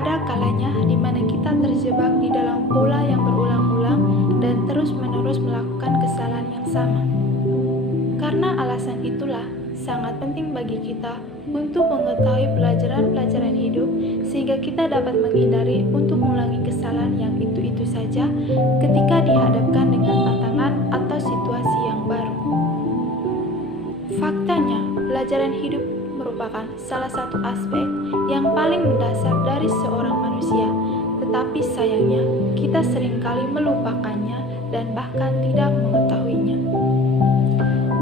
ada kalanya di mana kita terjebak di dalam pola yang berulang-ulang dan terus-menerus melakukan kesalahan yang sama. Karena alasan itulah, sangat penting bagi kita untuk mengetahui pelajaran-pelajaran hidup sehingga kita dapat menghindari untuk mengulangi kesalahan yang itu-itu saja ketika dihadapkan dengan tantangan atau situasi yang baru. Faktanya, pelajaran hidup merupakan salah satu aspek yang paling mendasar dari seorang manusia, tetapi sayangnya kita seringkali melupakannya dan bahkan tidak mengetahuinya.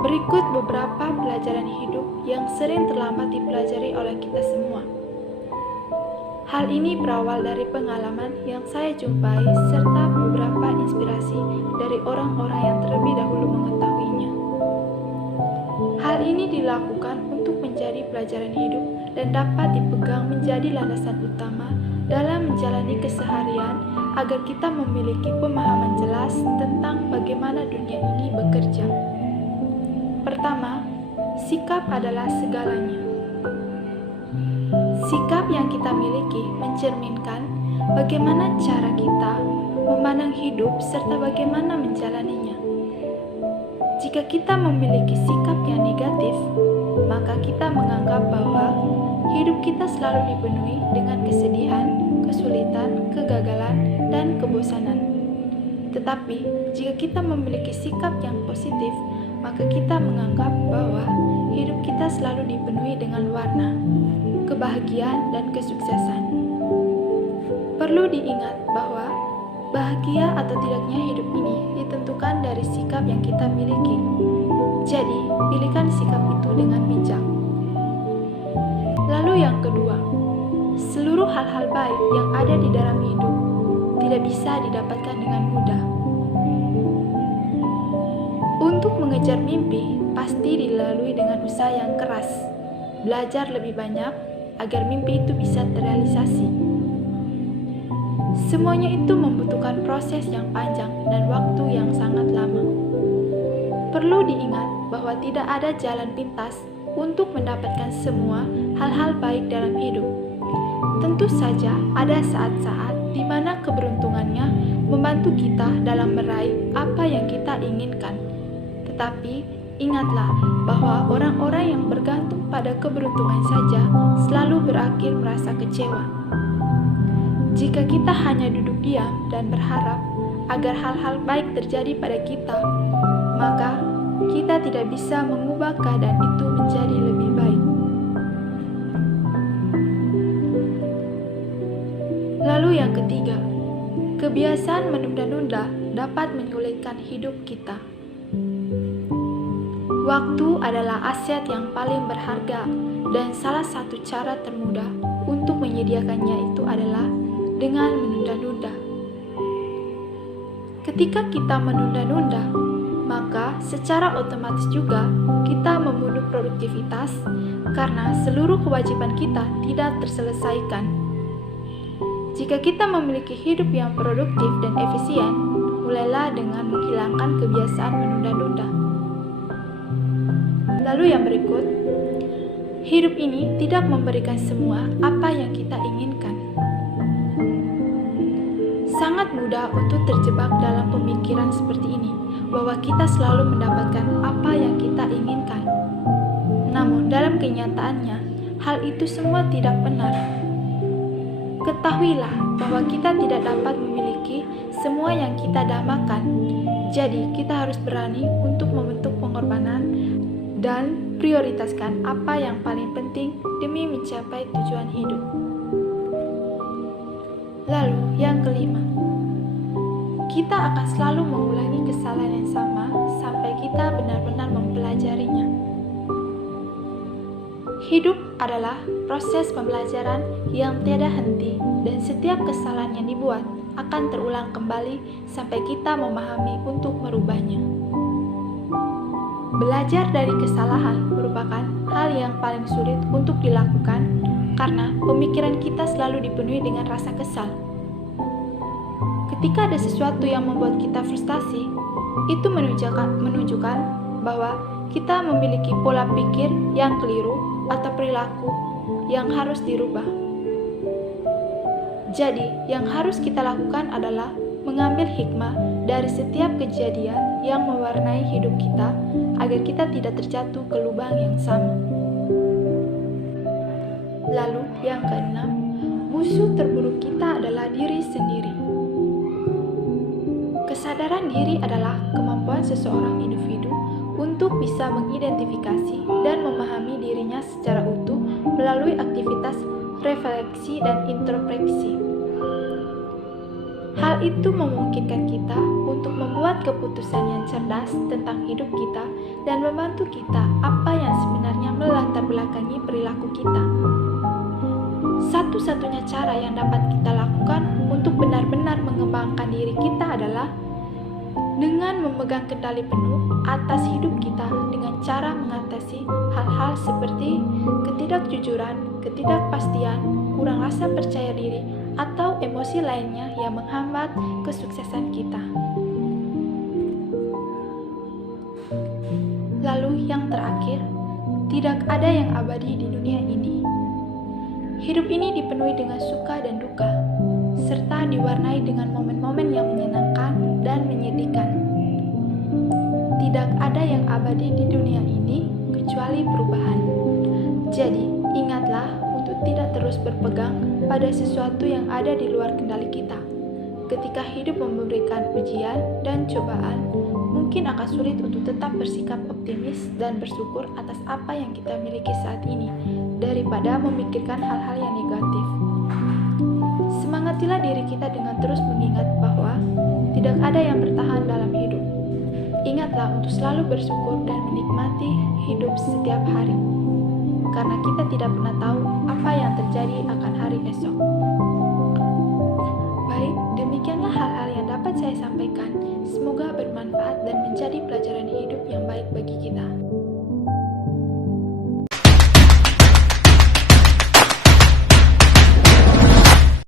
Berikut beberapa pelajaran hidup yang sering terlambat dipelajari oleh kita semua. Hal ini berawal dari pengalaman yang saya jumpai serta beberapa inspirasi dari orang-orang yang terlebih dahulu mengetahuinya. Hal ini dilakukan untuk menjadi pelajaran hidup dan dapat dipegang menjadi landasan utama dalam menjalani keseharian agar kita memiliki pemahaman jelas tentang bagaimana dunia ini bekerja. Pertama, sikap adalah segalanya. Sikap yang kita miliki mencerminkan bagaimana cara kita memandang hidup serta bagaimana menjalaninya. Jika kita memiliki sikap yang negatif, maka kita menganggap bahwa hidup kita selalu dipenuhi dengan kesedihan, kesulitan, kegagalan, dan kebosanan. Tetapi, jika kita memiliki sikap yang positif, maka kita menganggap bahwa hidup kita selalu dipenuhi dengan warna, kebahagiaan, dan kesuksesan. Perlu diingat bahwa bahagia atau tidaknya hidup ini ditentukan dari sikap yang kita miliki. Jadi, pilihkan sikap itu dengan bijak. Lalu yang kedua, seluruh hal-hal baik yang ada di dalam hidup tidak bisa didapatkan dengan mudah. Untuk mengejar mimpi, pasti dilalui dengan usaha yang keras. Belajar lebih banyak agar mimpi itu bisa terrealisasi. Semuanya itu membutuhkan proses yang panjang dan waktu yang sangat lama. Perlu diingat bahwa tidak ada jalan pintas untuk mendapatkan semua hal-hal baik dalam hidup. Tentu saja ada saat-saat di mana keberuntungannya membantu kita dalam meraih apa yang kita inginkan. Tetapi, ingatlah bahwa orang-orang yang bergantung pada keberuntungan saja selalu berakhir merasa kecewa. Jika kita hanya duduk diam dan berharap agar hal-hal baik terjadi pada kita, maka kita tidak bisa mengubah keadaan itu menjadi lebih baik. Lalu yang ketiga, kebiasaan menunda-nunda dapat menyulitkan hidup kita. Waktu adalah aset yang paling berharga dan salah satu cara termudah untuk menyediakannya itu adalah dengan menunda-nunda. Ketika kita menunda-nunda, maka secara otomatis juga kita membunuh produktivitas karena seluruh kewajiban kita tidak terselesaikan. Jika kita memiliki hidup yang produktif dan efisien, mulailah dengan menghilangkan kebiasaan menunda-nunda. Lalu yang berikut, hidup ini tidak memberikan semua apa yang kita inginkan. Sangat mudah untuk terjebak dalam pemikiran seperti ini, bahwa kita selalu mendapatkan apa yang kita inginkan. Namun dalam kenyataannya, hal itu semua tidak benar. Ketahuilah bahwa kita tidak dapat memiliki semua yang kita dambakan. Jadi kita harus berani untuk membentuk pengorbanan dan prioritaskan apa yang paling penting demi mencapai tujuan hidup. Lalu yang kelima, kita akan selalu mengulangi kesalahan yang sama sampai kita benar-benar mempelajarinya. Hidup adalah proses pembelajaran yang tiada henti dan setiap kesalahan yang dibuat akan terulang kembali sampai kita memahami untuk merubahnya. Belajar dari kesalahan merupakan hal yang paling sulit untuk dilakukan karena pemikiran kita selalu dipenuhi dengan rasa kesal. Ketika ada sesuatu yang membuat kita frustasi, itu menunjukkan bahwa kita memiliki pola pikir yang keliru atau perilaku yang harus dirubah. Jadi, yang harus kita lakukan adalah mengambil hikmah dari setiap kejadian yang mewarnai hidup kita agar kita tidak terjatuh ke lubang yang sama. Lalu, yang keenam, musuh terburuk kita adalah diri sendiri. Kesadaran diri adalah kemampuan seseorang individu untuk bisa mengidentifikasi dan memahami dirinya secara utuh melalui aktivitas refleksi dan introspeksi. Hal itu memungkinkan kita untuk membuat keputusan yang cerdas tentang hidup kita dan membantu kita apa yang sebenarnya melatar belakangi perilaku kita. Satu-satunya cara yang dapat kita lakukan untuk benar-benar mengembangkan diri kita adalah dengan memegang kendali penuh atas hidup kita dengan cara mengatasi hal-hal seperti ketidakjujuran, ketidakpastian, kurang rasa percaya diri, atau emosi lainnya yang menghambat kesuksesan kita. Lalu yang terakhir, tidak ada yang abadi di dunia ini. Hidup ini dipenuhi dengan suka dan duka, serta diwarnai dengan momen-momen yang menyenangkan dan menyedihkan. Tidak ada yang abadi di dunia ini kecuali perubahan. Jadi, ingatlah untuk tidak terus berpegang pada sesuatu yang ada di luar kendali kita. Ketika hidup memberikan ujian dan cobaan, mungkin akan sulit untuk tetap bersikap optimis dan bersyukur atas apa yang kita miliki saat ini, daripada memikirkan hal-hal yang negatif. Semangatilah diri kita dengan terus mengingat bahwa tidak ada yang bertahan dalam hidup. Ingatlah untuk selalu bersyukur dan menikmati hidup setiap hari, karena kita tidak pernah tahu apa yang terjadi akan hari esok. Baik, demikianlah hal-hal yang dapat saya sampaikan. Semoga bermanfaat dan menjadi pelajaran hidup yang baik bagi kita.